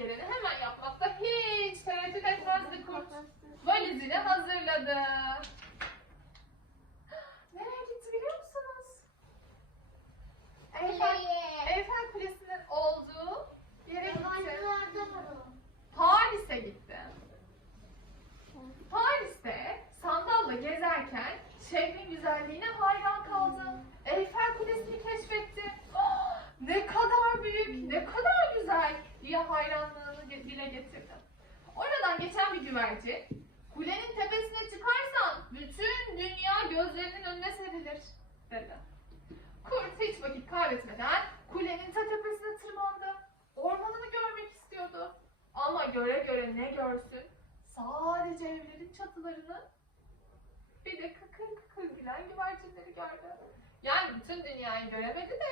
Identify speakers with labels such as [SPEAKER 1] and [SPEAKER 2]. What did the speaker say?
[SPEAKER 1] geleni hemen yapmakta hiç tereddüt etmezdi kurt. Valizini hazırladı. Nereye gitti biliyor musunuz? Eyfel, Eyfel Kulesi'nin olduğu yere gitti. Paris'e gitti. Paris'te sandalla gezerken şehrin güzelliğine hayran kaldı. Ge- dile getirdi. Oradan geçen bir güvercin, kulenin tepesine çıkarsan bütün dünya gözlerinin önüne serilir dedi. Kurt hiç vakit kaybetmeden kulenin ta tepesine tırmandı. Ormanını görmek istiyordu. Ama göre göre ne görsün? Sadece evlerin çatılarını bir de kıkır kıkır gülen güvercinleri gördü. Yani bütün dünyayı göremedi de.